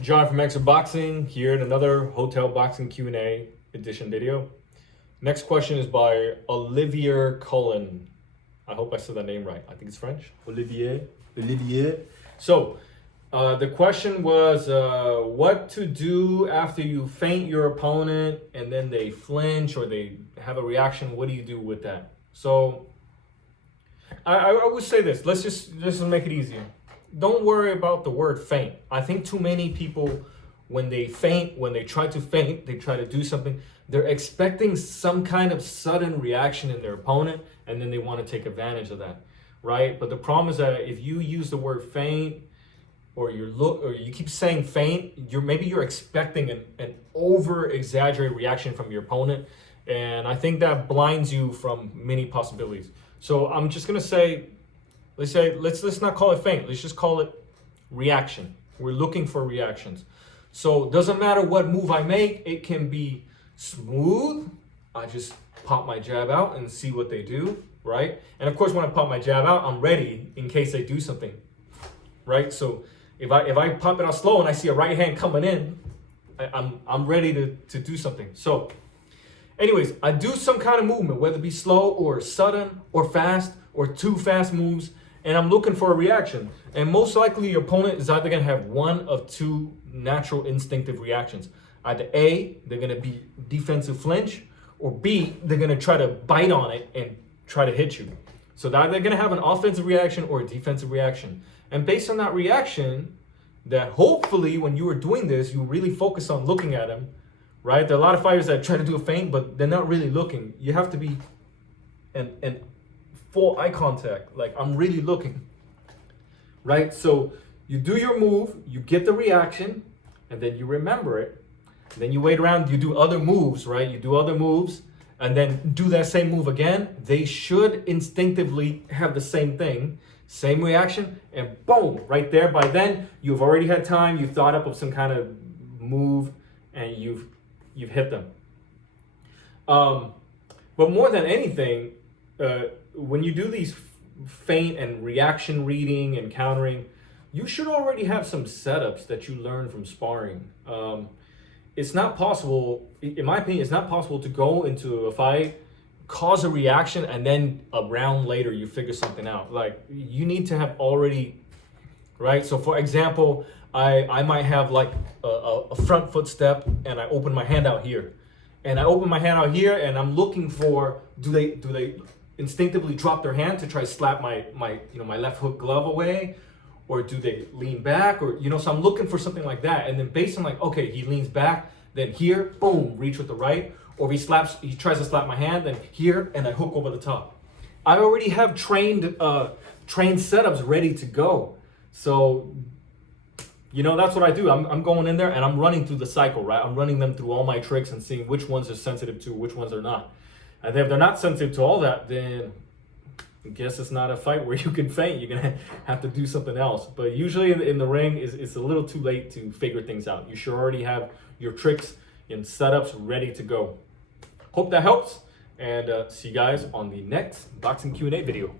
John from Extra Boxing here in another Hotel Boxing Q&A edition video. Next question is by Olivier Cullen. I hope I said that name right. I think it's French. Olivier. So the question was what to do after you feint your opponent and then they flinch or they have a reaction. What do you do with that? So I would say this. Let's just make it easier. Don't worry about the word feint. I think too many people, when they feint, when they try to feint, they try to do something, they're expecting some kind of sudden reaction in their opponent, and then they want to take advantage of that, right? But the problem is that if you use the word feint, or you keep saying feint, maybe you're expecting an over-exaggerated reaction from your opponent, and I think that blinds you from many possibilities. So I'm just gonna say, let's not call it feint. Let's just call it reaction. We're looking for reactions. So it doesn't matter what move I make. It can be smooth. I just pop my jab out and see what they do, right? And of course, when I pop my jab out, I'm ready in case they do something, right? So if I pop it out slow and I see a right hand coming in, I'm ready to do something. So anyways, I do some kind of movement, whether it be slow or sudden or fast or two fast moves, and I'm looking for a reaction. And most likely your opponent is either gonna have one of two natural instinctive reactions. Either A, they're gonna be defensive flinch, or B, they're gonna try to bite on it and try to hit you. So they're either gonna have an offensive reaction or a defensive reaction. And based on that reaction, that hopefully when you are doing this, you really focus on looking at them, right? There are a lot of fighters that try to do a feint, but they're not really looking. You have to be in full eye contact, like I'm really looking, right? So you do your move, you get the reaction, and then you remember it. Then you wait around, you do other moves, right? You do other moves, and then do that same move again. They should instinctively have the same thing, same reaction, and boom, right there. By then, you've already had time, you thought up of some kind of move, and you've hit them. But more than anything, when you do these feint and reaction reading and countering, you should already have some setups that you learn from sparring. It's not possible, in my opinion, it's not possible to go into a fight, cause a reaction, and then a round later you figure something out. Like, you need to have already, right? So for example, I might have like a front foot step and I open my hand out here. And I open my hand out here and I'm looking for, do they instinctively drop their hand to try to slap my left hook glove away, or do they lean back, or so I'm looking for something like that. And then based on like, okay, he leans back, then here, boom, reach with the right, or he tries to slap my hand, then here, and I hook over the top. I already have trained setups ready to go. So that's what I do. I'm going in there and I'm running through the cycle, right? I'm running them through all my tricks and seeing which ones are sensitive to, which ones are not. And if they're not sensitive to all that, then I guess it's not a fight where you can feint. You're gonna have to do something else. But usually in the ring, it's a little too late to figure things out. You should already have your tricks and setups ready to go. Hope that helps, and see you guys on the next Boxing Q&A video.